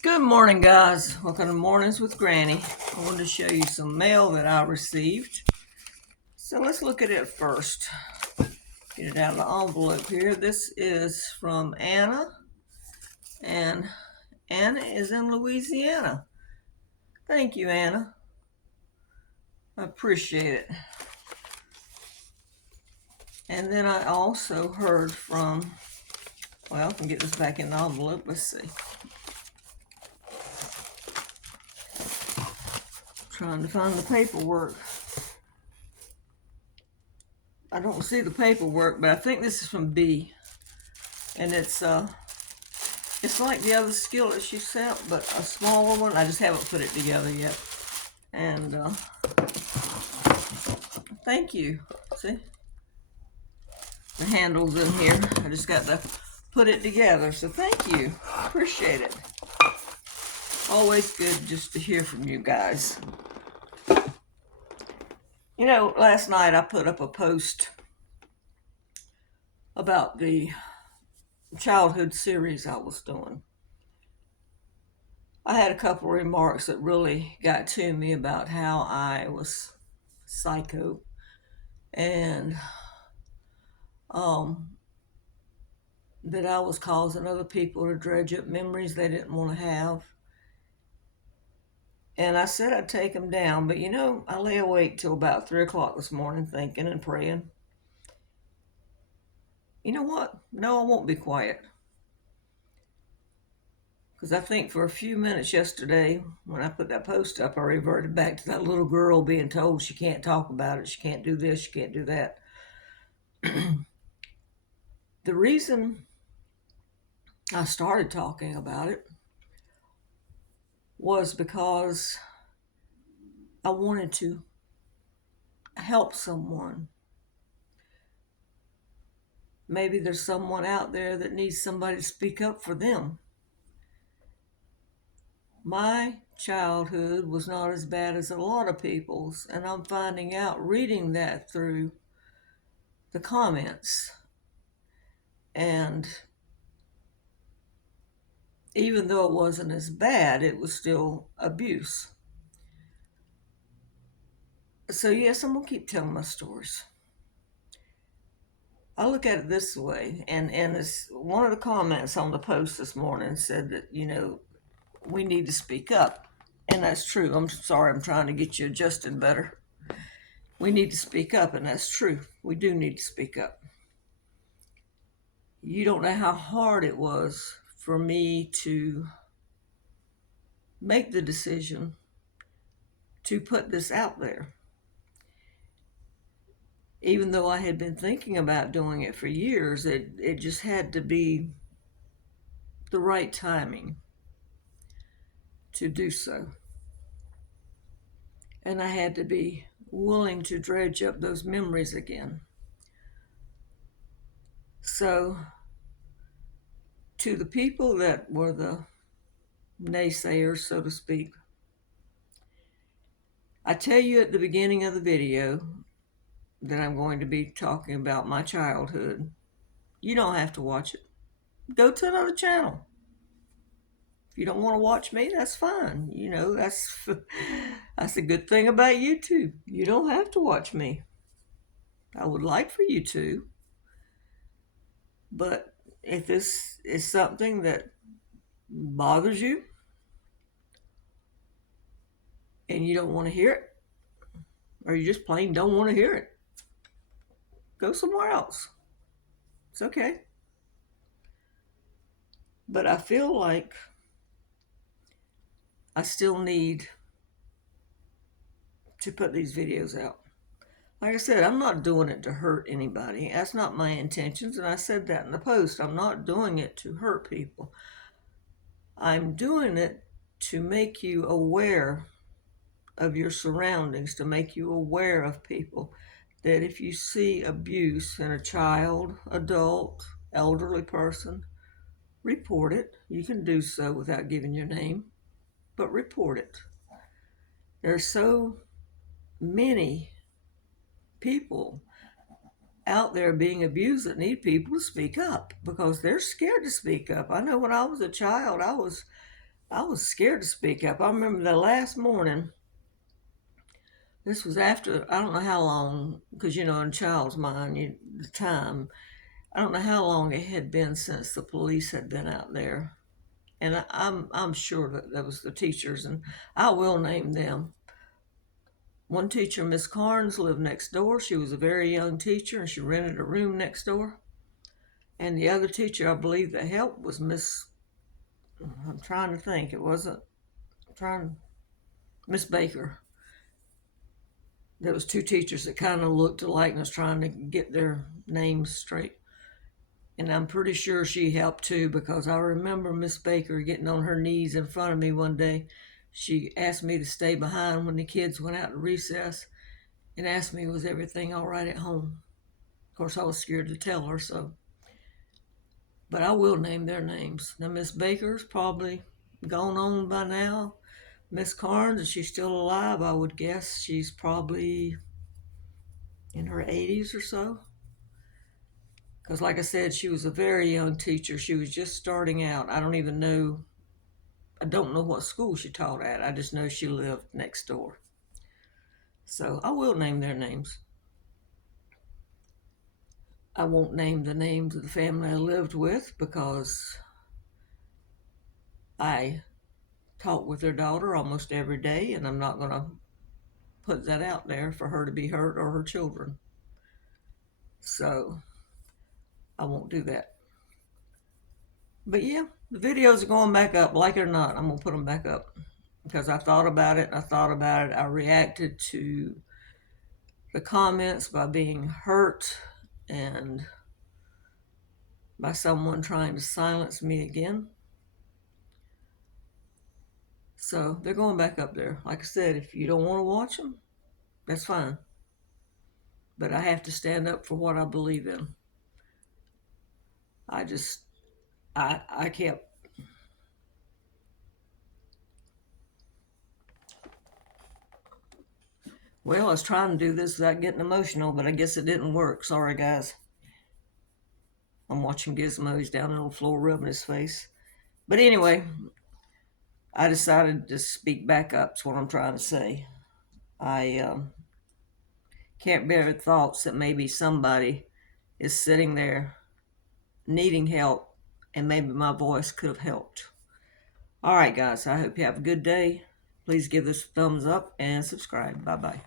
Good morning, guys. Welcome to Mornings with Granny. I wanted to show you some mail that I received. So let's look at it first. Get it out of the envelope here. This is from Anna, and Anna is in Louisiana. Thank you, Anna. I appreciate it. And then I also heard from, well, I can get this back in the envelope. Let's see. Trying to find the paperwork. I don't see the paperwork, but I think this is from B. And it's like the other skillet she sent, but a smaller one. I just haven't put it together yet. And thank you. See? The handle's in here. I just got to put it together. So thank you. Appreciate it. Always good just to hear from you guys. You know, last night I put up a post about the childhood series I was doing. I had a couple of remarks that really got to me about how I was psycho and that I was causing other people to dredge up memories they didn't want to have. And I said I'd take them down, but you know, I lay awake till about 3 o'clock this morning thinking and praying. You know what? No, I won't be quiet. Because I think for a few minutes yesterday, when I put that post up, I reverted back to that little girl being told she can't talk about it, she can't do this, she can't do that. The reason I started talking about it was because I wanted to help someone. Maybe there's someone out there that needs somebody to speak up for them. My childhood was not as bad as a lot of people's, and I'm finding out reading that through the comments. And even though it wasn't as bad, it was still abuse. So yes, I'm gonna keep telling my stories. I look at it this way, and it's one of the comments on the post this morning said that, you know, we need to speak up. And that's true. I'm sorry, I'm trying to get you adjusted better. We need to speak up, and that's true. We do need to speak up. You don't know how hard it was for me to make the decision to put this out there. Even though I had been thinking about doing it for years, it just had to be the right timing to do so. And I had to be willing to dredge up those memories again. So, to the people that were the naysayers, so to speak, I tell you at the beginning of the video that I'm going to be talking about my childhood. You don't have to watch it. Go to another channel. If you don't want to watch me, that's fine. You know, that's a good thing about YouTube. You don't have to watch me. I would like for you to. But if this is something that bothers you and you don't want to hear it, or you just plain don't want to hear it, go somewhere else. It's okay. But I feel like I still need to put these videos out. Like I said, I'm not doing it to hurt anybody. That's not my intentions, and I said that in the post. I'm not doing it to hurt people. I'm doing it to make you aware of your surroundings, to make you aware of people. That if you see abuse in a child, adult, elderly person, report it. You can do so without giving your name, but report it. There's so many people out there being abused that need people to speak up because they're scared to speak up. I know when I was a child, I was I was scared to speak up. I remember the last morning. This was after, I don't know how long, because in a child's mind, the time, I don't know how long it had been since the police had been out there. And I'm sure that was the teachers, and I will name them. One teacher, Miss Carnes, lived next door. She was a very young teacher, and she rented a room next door. And the other teacher, I believe, that helped was I'm trying to think. It wasn't, I'm trying, Miss Baker. There was two teachers that kind of looked alike and was trying to get their names straight. And I'm pretty sure she helped too, because I remember Miss Baker getting on her knees in front of me one day. She asked me to stay behind when the kids went out to recess and asked me, was everything all right at home? Of course, I was scared to tell her, so. But I will name their names. Now, Miss Baker's probably gone on by now. Miss Carnes, is she still alive? I would guess she's probably in her 80s or so. Because, like I said, she was a very young teacher. She was just starting out. I don't know what school she taught at. I just know she lived next door. So I will name their names. I won't name the names of the family I lived with because I talk with their daughter almost every day, and I'm not going to put that out there for her to be hurt or her children. So I won't do that. But yeah, the videos are going back up. Like it or not, I'm going to put them back up because I thought about it. I reacted to the comments by being hurt and by someone trying to silence me again. So they're going back up there. Like I said, if you don't want to watch them, that's fine. But I have to stand up for what I believe in. I can't. Well, I was trying to do this without getting emotional, but I guess it didn't work. Sorry, guys. I'm watching Gizmo. He's down on the floor rubbing his face. But anyway, I decided to speak back up. That's what I'm trying to say. I can't bear the thoughts that maybe somebody is sitting there needing help, and maybe my voice could have helped. All right, guys, I hope you have a good day. Please give this a thumbs up and subscribe. Bye-bye.